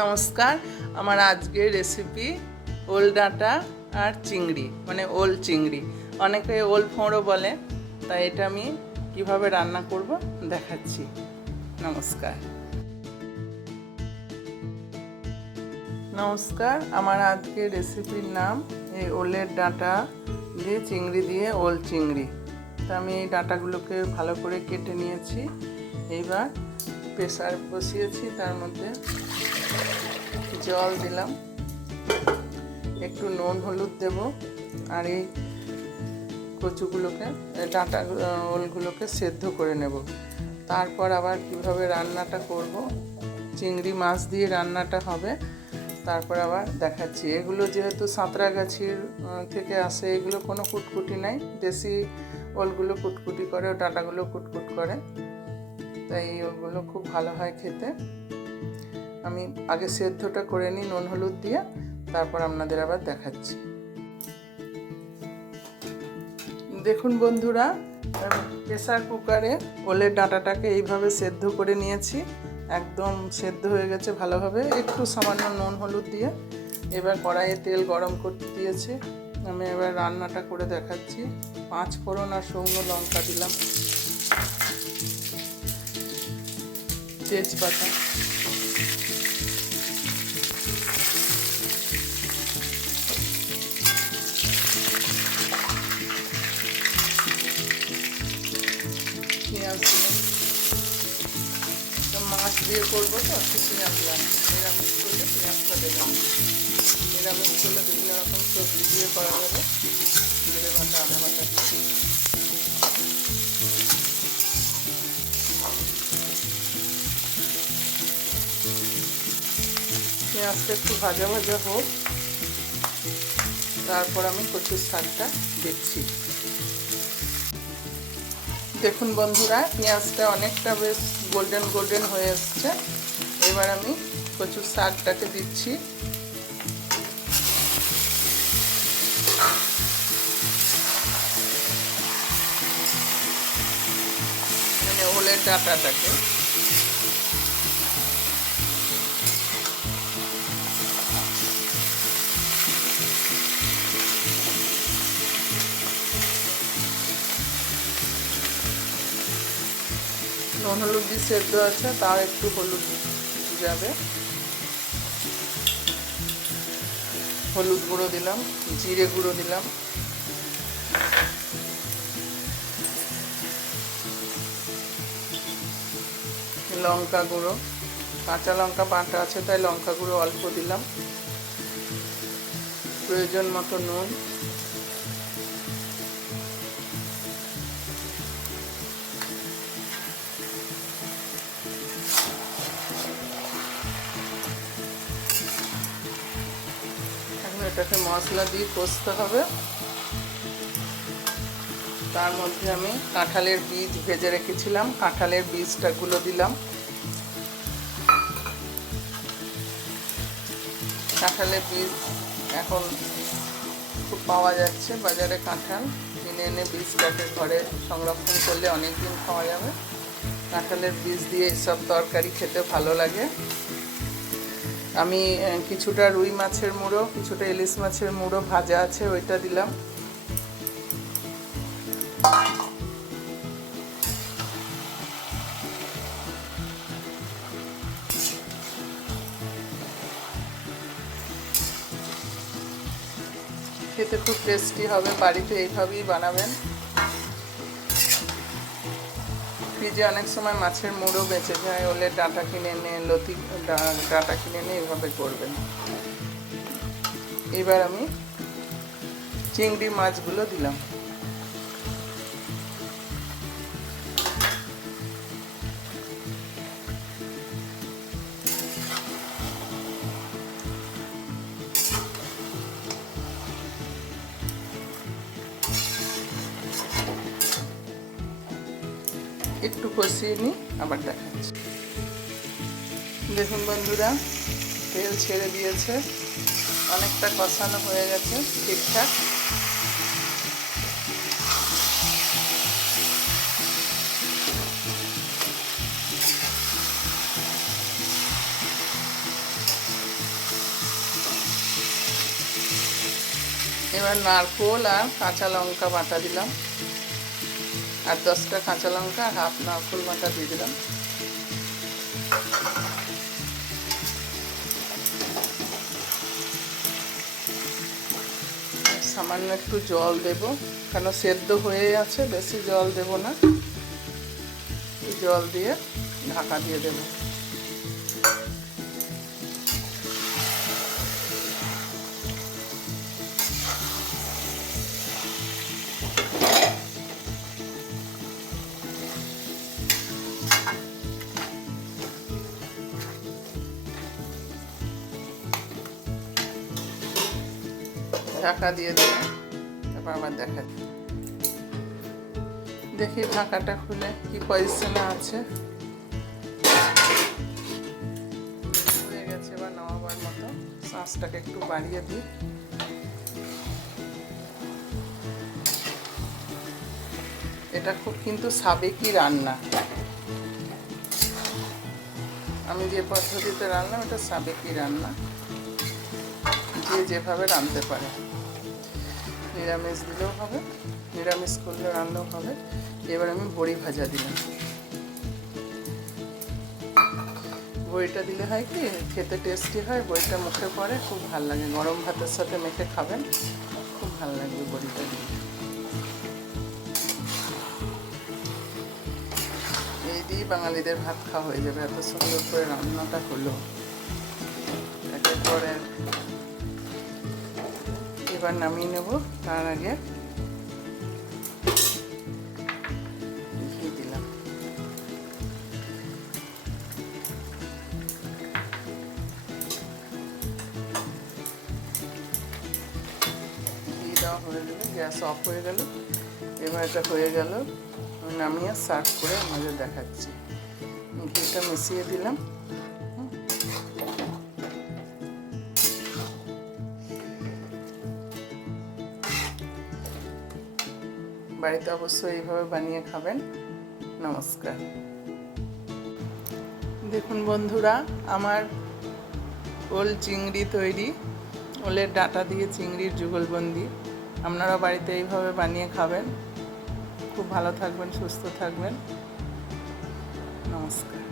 নমস্কার। আমার আজকের রেসিপি ওল ডাঁটা আর চিংড়ি, মানে ওল চিংড়ি, অনেকে ওল ফোঁড়ো বলে। তাই এটা আমি কিভাবে রান্না করব দেখাচ্ছি। নমস্কার। নমস্কার, আমার আজকের রেসিপির নাম এই ওলের ডাঁটা দিয়ে চিংড়ি দিয়ে ওল চিংড়ি। তা আমি এই ডাঁটাগুলোকে ভালো করে কেটে নিয়েছি। এইবার প্রেসার বসিয়েছি, তার মধ্যে জল দিলাম, একটু নুন হলুদ দেব, আর এই কচুগুলোকে ডাঁটা ওলগুলোকে সেদ্ধ করে নেব। তারপর আবার কিভাবে রান্নাটা করব, চিংড়ি মাছ দিয়ে রান্নাটা হবে, তারপর আবার দেখাচ্ছি। এগুলো যেহেতু সাঁতরাগাছির থেকে আসে, এগুলো কোনো কুটকুটি নাই, দেশি ওলগুলো কুটকুটি করে, ডাঁটাগুলো কুটকুট করে, তাই এই ওলগুলো খুব ভালো হয় খেতে। আমি আগে সেদ্ধটা করে নিই নুন হলুদ দিয়ে, তারপর আপনাদের আবার দেখাচ্ছি। দেখুন বন্ধুরা, প্রেসার কুকারে ওলের ডাঁটাটাকে এইভাবে সেদ্ধ করে নিয়েছি, একদম সেদ্ধ হয়ে গেছে ভালোভাবে, একটু সামান্য নুন হলুদ দিয়ে। এবার কড়াইয়ে তেল গরম করতে দিয়েছি, আমি এবার রান্নাটা করে দেখাচ্ছি। 5 ফোড়ন আর শুকনো লঙ্কা দিলাম, তেজপাতা, পেঁয়াজ দিলাম। তো মাছ দিয়ে করবো তো একটু পেঁয়াজ লাগবে, নিরামিষ করলে পেঁয়াজটা দিলাম। নিরামিষ করলে বিভিন্ন রকম সবজি দিয়ে করা যাবে, জিরে বাটা আদা বাটা দিয়ে। পেঁয়াজটা একটু ভাজা ভাজা হোক, তারপর আমি কচুর শাকটা দিচ্ছি। দেখুন বন্ধুরা, পেঁয়াজটা অনেকটা বেশ গোল্ডেন গোল্ডেন হয়ে এসছে। এবার আমি কচুর শাকটাকে দিচ্ছি। মানে ওলের ডাঁটাটাকে নুন হলুদ দিয়ে সেদ্ধ আছে, তার একটু হলুদ যাবে, হলুদ গুঁড়ো দিলাম, জিরে গুঁড়ো দিলাম, লঙ্কা গুঁড়ো, কাঁচা লঙ্কা বাটা আছে তাই লঙ্কা গুঁড়ো অল্প দিলাম, প্রয়োজন মতো নুন, এটাকে মশলা দিয়ে কষতে হবে। তার মধ্যে আমি কাঁঠালের বীজ ভেজে রেখেছিলাম, কাঁঠালের বীজটাগুলো দিলাম। কাঁঠালের বীজ এখন খুব পাওয়া যাচ্ছে বাজারে, কাঁঠাল কিনে এনে বীজটাকে ঘরে সংরক্ষণ করলে অনেক দিন খাওয়া যাবে। কাঁঠালের বীজ দিয়ে এইসব তরকারি খেতে ভালো লাগে। আমি কিছুটা রুই মাছের মুড়ো, কিছুটা ইলিশ মাছের মুড়ো ভাজা আছে, ওইটা দিলাম। খেতে খুব টেস্টি হবে, বাড়িতে এইভাবেই বানাবেন। ফ্রিজে অনেক সময় মাছের মুড়ো বেঁচে যায়, ওলের ডাঁটা কিনে এনে, লতি ডাঁটা কিনে এনে এইভাবে করবেন। এবার আমি চিংড়ি মাছগুলো দিলাম। একটু কষিয়ে নিই, আবার দেখাচ্ছি। দেখুন বন্ধুরা, তেল ছেড়ে দিয়েছে, অনেকটা কষানো হয়ে গেছে ঠিকঠাক। এবার নারকোল আর কাঁচা লঙ্কা বাটা দিলাম, আর 10টা কাঁচা লঙ্কা আর হাফ নারকোল বাটা দিয়ে দিলাম। সামান্য একটু জল দেব, কেন সেদ্ধ হয়ে আছে, বেশি জল দেব না। জল দিয়ে ঢাকা দিয়ে দেব। ঢাকা দিয়ে দিলাম, তারপর আবার দেখি ঢাকাটা খুলে কি পজিশনে আছে। হয়ে গেছে, এবার নামাবার মতো। আঁচটাকে একটু বাড়িয়ে দিই। এটা খুব কিন্তু সাবেকি রান্না, আমি যে পদ্ধতিতে রান্নাম এটা সাবেকি রান্না, যে যেভাবে রাঁধতে পারে। নিরামিষ দিলেও হবে, নিরামিষ করলে রান্নাও হবে। এবার আমি বড়ি ভাজা দিলাম। বড়িটা দিলে হয় কি, খেতে টেস্টি হয়, বড়িটা মুখে পড়ে, খুব ভালো লাগে। গরম ভাতের সাথে মেখে খাবেন, খুব ভালো লাগবে বড়িটা দিয়ে। এই দিয়ে বাঙালিদের ভাত খাওয়া হয়ে যাবে, এত সুন্দর করে রান্নাটা হলো একের পর এক। এবার নামিয়ে নেব, তার আগে ঘি দিলাম। ঘি দেওয়া হয়ে গেলে গ্যাস অফ হয়ে গেল। এবার এটা হয়ে গেল, নামিয়ে সার্ভ করে আমাদের দেখাচ্ছি। ঘিটা মিশিয়ে দিলাম। বাড়িতে অবশ্যই এইভাবে বানিয়ে খাবেন। নমস্কার। দেখুন বন্ধুরা, আমার ওল চিংড়ি তৈরি। ওলের ডাঁটা দিয়ে চিংড়ির যুগলবন্দি। আপনারা বাড়িতে এইভাবে বানিয়ে খাবেন। খুব ভালো থাকবেন, সুস্থ থাকবেন। নমস্কার।